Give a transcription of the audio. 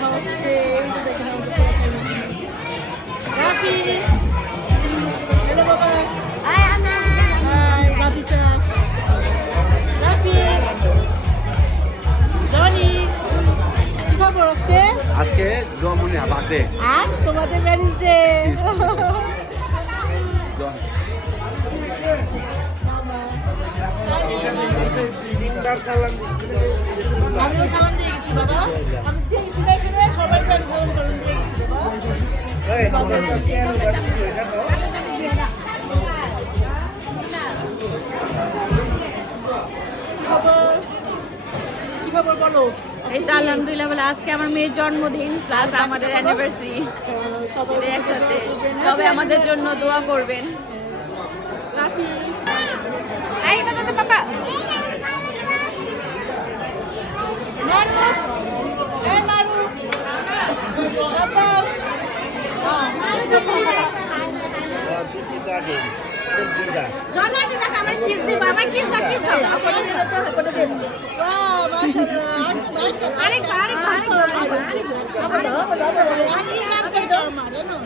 খাওয়াচ্ছে। এই যে দেখেন রাফি, হ্যালো বাবা, হাই রাফিসা, রাফি, জনি, কি খবর আজকে? আজকে জমনি বার্থডে আর তোমাদের ম্যারেজ ডে। আমিও সালাম দিয়ে গেছি বাবা, আমি দিয়ে গেছি না এখানে, সবাইকে আমি সালাম করে দিয়ে গেছি বাবা। কি খবর বলো? এই তো আলহামদুলিল্লাহ বলে আজকে আমার মেয়ের জন্মদিন প্লাস আমাদের অ্যানিভার্সারি সবাই একসাথে। তবে আমাদের জন্য দোয়া করবেন। রাফি, এই বাবা বাবা মারু, এই মারু, বাবা, জন্মদিন দেখো আমার কিস দিব, আমার কিস দাও, কিস দাও। বাহ, মাশাআল্লাহ, আরেকবার আরেকবার আরেকবার আবার দাও, আবার দাও, আবার দাও, আমি একটা দাও মারে না।